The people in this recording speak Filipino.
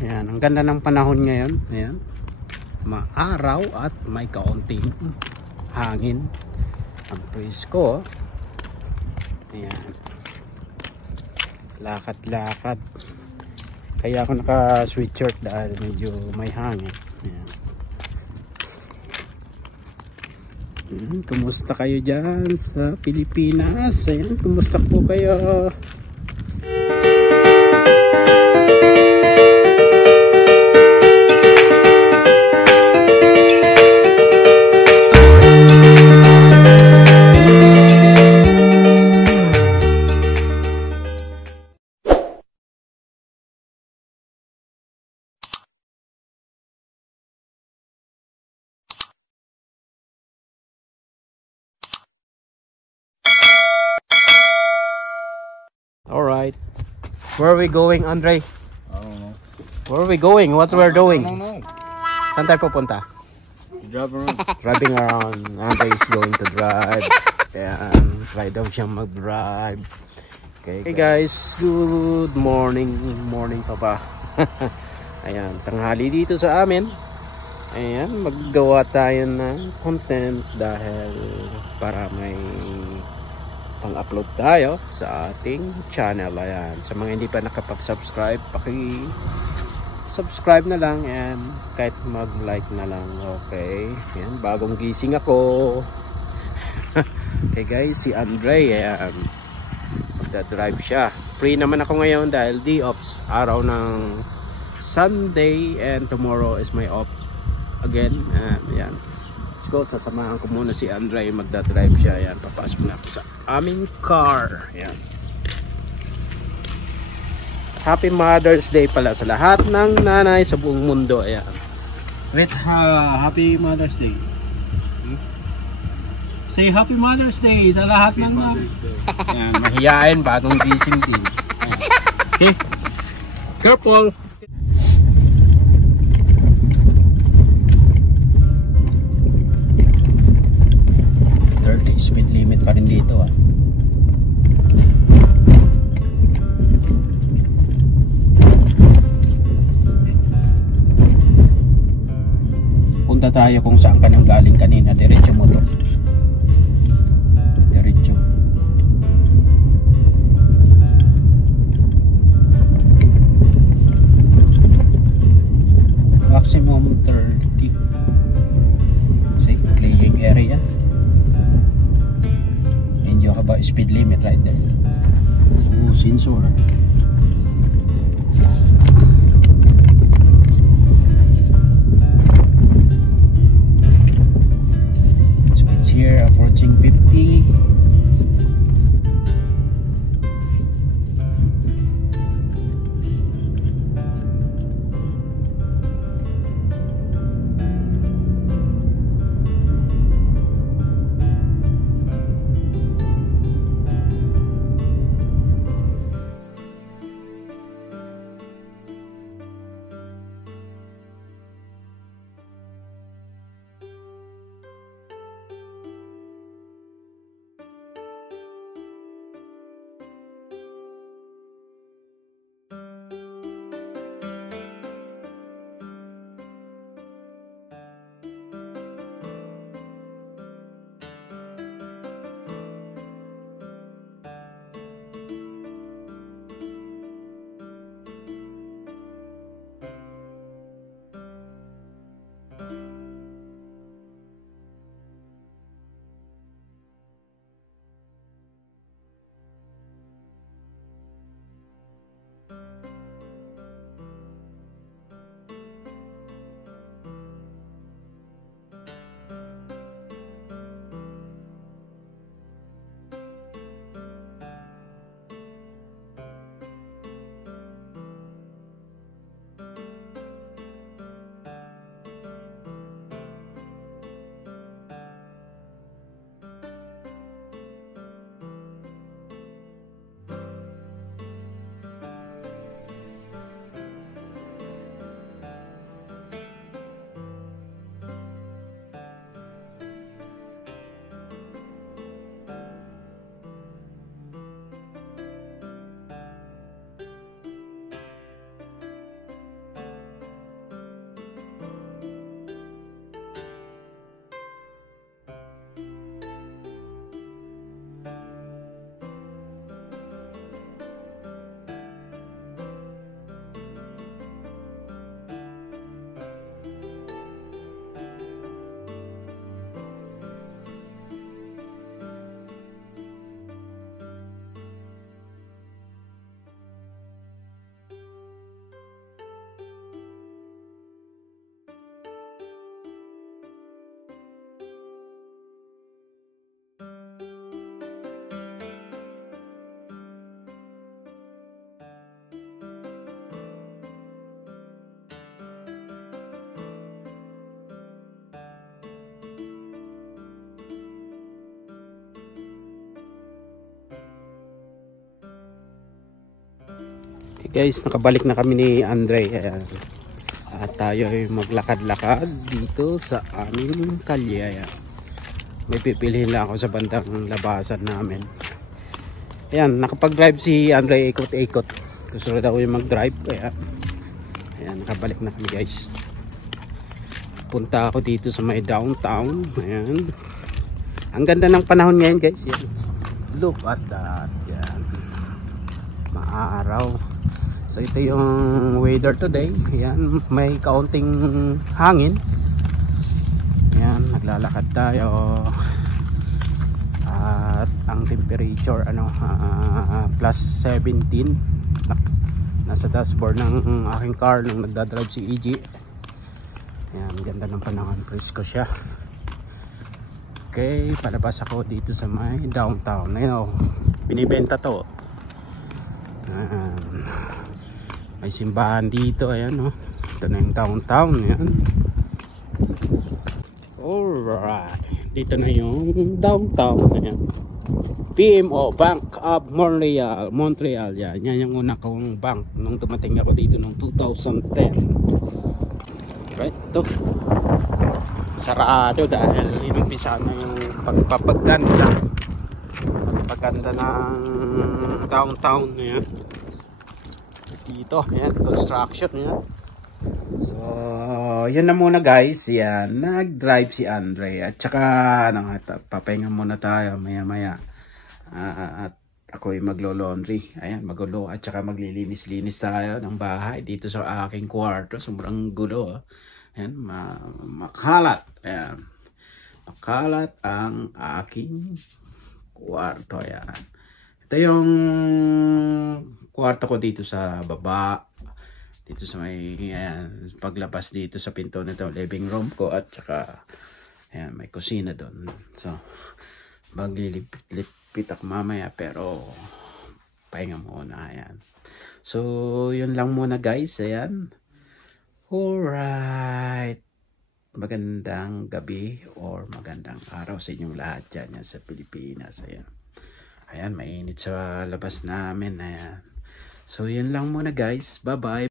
Ayan, ang ganda ng panahon ngayon. Ayan, maaraw at may kaunting hangin. Ang presko. Ayan, lakad-lakad. Kaya ako naka sweatshirt dahil medyo may hangin. Ayan. Kumusta kayo dyan sa Pilipinas? Ayan, kumusta po kayo? Alright. Where are we going, Andre? I don't know. Where are we going? What we're doing? I don't know. Saan tayo pupunta? Driving around. Driving around. Andre is going to drive. Ayan. Try daw siyang mag-drive. Okay guys. Good morning. Morning pa ba? Ayan. Tanghali dito sa amin. Ayan. Maggawa tayo ng content dahil para may pang-upload tayo sa ating channel. Ayan, sa mga hindi pa nakapag-subscribe, paki-subscribe na lang and kahit mag-like na lang. Okay, ayan, bagong gising ako. Okay guys, si Andre, ayan, magdadrive siya. Free naman ako ngayon dahil day offs, araw ng Sunday, and tomorrow is my off again. And ayan, go, sasamahan ko muna si Andre, magdadrive siya. Ayan, papasok na ako sa aming car. Ayan. Happy Mother's Day pala sa lahat ng nanay sa buong mundo. Ayan. Wait, Happy Mother's Day. Say Happy Mother's Day sa lahat ng nanay. Ayan, mahiyain, bagong gising din. Ayan. Okay, careful. 30 speed limit pa rin dito ah. Punta tayo kung saan ka nang galing kanina. Diretso mo to. Diretso. Maximum 30. See, playing area. About speed limit right there. Oh, sensor. So it's here approaching 50. Okay guys, nakabalik na kami ni Andre. Ayan. At tayo ay maglakad-lakad dito sa aming kalye. Ayan. May pipilihin lang ako sa bandang labasan namin. Ayan, nakapag-drive si Andre, ikot-ikot. Gusto na daw yung mag-drive. Ayan, nakabalik na kami guys. Punta ako dito sa may downtown. Ayan. Ang ganda ng panahon ngayon guys. Ayan. Look at that. Ayan. Maaraw. So ito yung weather today. Ayan, may kaunting hangin. Ayan, naglalakad tayo. At ang temperature plus 17. Nasa dashboard ng aking car nung nagdadrive si EG. Ayan, ganda ng panahon. Presko siya. Okay, palabas ako dito sa may downtown. Ayan, binibenta to. May simbahan dito, ayan ito na yung downtown. Ayan. Alright, dito na yung downtown. Ayan. PMO, Bank of Montreal. Yan yung una kong bank nung dumating ako dito noong 2010. Right, ito sarado dahil inumpisa na yung pagpapaganda ng downtown. Ayan. Dito, ayan, construction. Ayan. So, yun na muna guys. Yan, nag-drive si Andre. At saka, papahinga muna tayo maya-maya. At ako'y maglo-laundry. Ayan, magulo. At saka maglilinis-linis tayo ng bahay dito sa aking kwarto. Sobrang gulo. Ayan, makalat. Ayan. Makalat ang aking kwarto. Ayan. Ito yung kwarto ko dito sa baba. Dito sa may ayan, paglabas dito sa pinto nito, living room ko. At saka ayan, may kusina doon. So, maglilipit ako mamaya. Pero pahinga muna. Ayan. So, yun lang muna guys. Ayan. Alright. Magandang gabi or magandang araw sa inyong lahat dyan sa Pilipinas. Ayan. Ayan, mainit sa labas namin. Ayan. So, yun lang muna guys. Bye-bye.